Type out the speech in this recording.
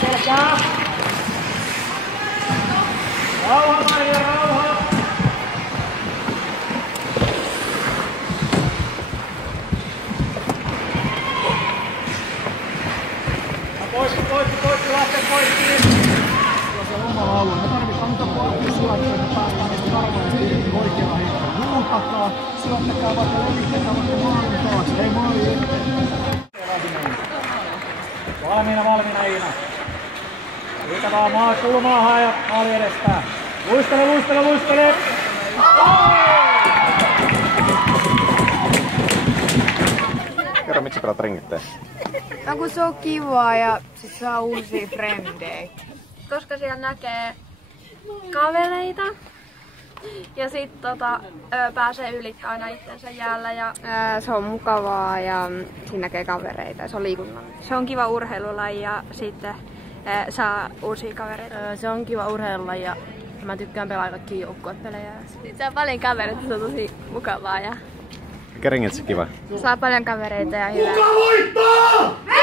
selkää. Rauha, Maija, rauha. Poikki, lasten poikki. Kyllä se oma alue. Me tarvitaan nyt apua syöttöön, että päästään niistä karvoista irti oikealla hinnalla. Huutakaa, syöttäkää vaikka levittäkää vaikka maalin taakse. Ei maali eteen. Valmiina Iina. Siitä vaan kulmaahan ja maali edestään. Luistele! Kerro, miksi pelaat ringitteen? No kun se on kivaa ja sit saa uusia frendejä. Koska siellä näkee kavereita ja sit pääsee yli aina itsensä jäällä. Ja Se on mukavaa ja siinä näkee kavereita ja se on liikunnallista. se on kiva urheilulaji ja sitten saa uusia kavereita. Se on kiva urheilulaji ja mä tykkään pelaa kaikkia joukkuepelejä. Sitten saa paljon kavereita, se on tosi mukavaa. Ja Mikä ringitse kiva? saa paljon kavereita ja hyvää. Kuka voittaa?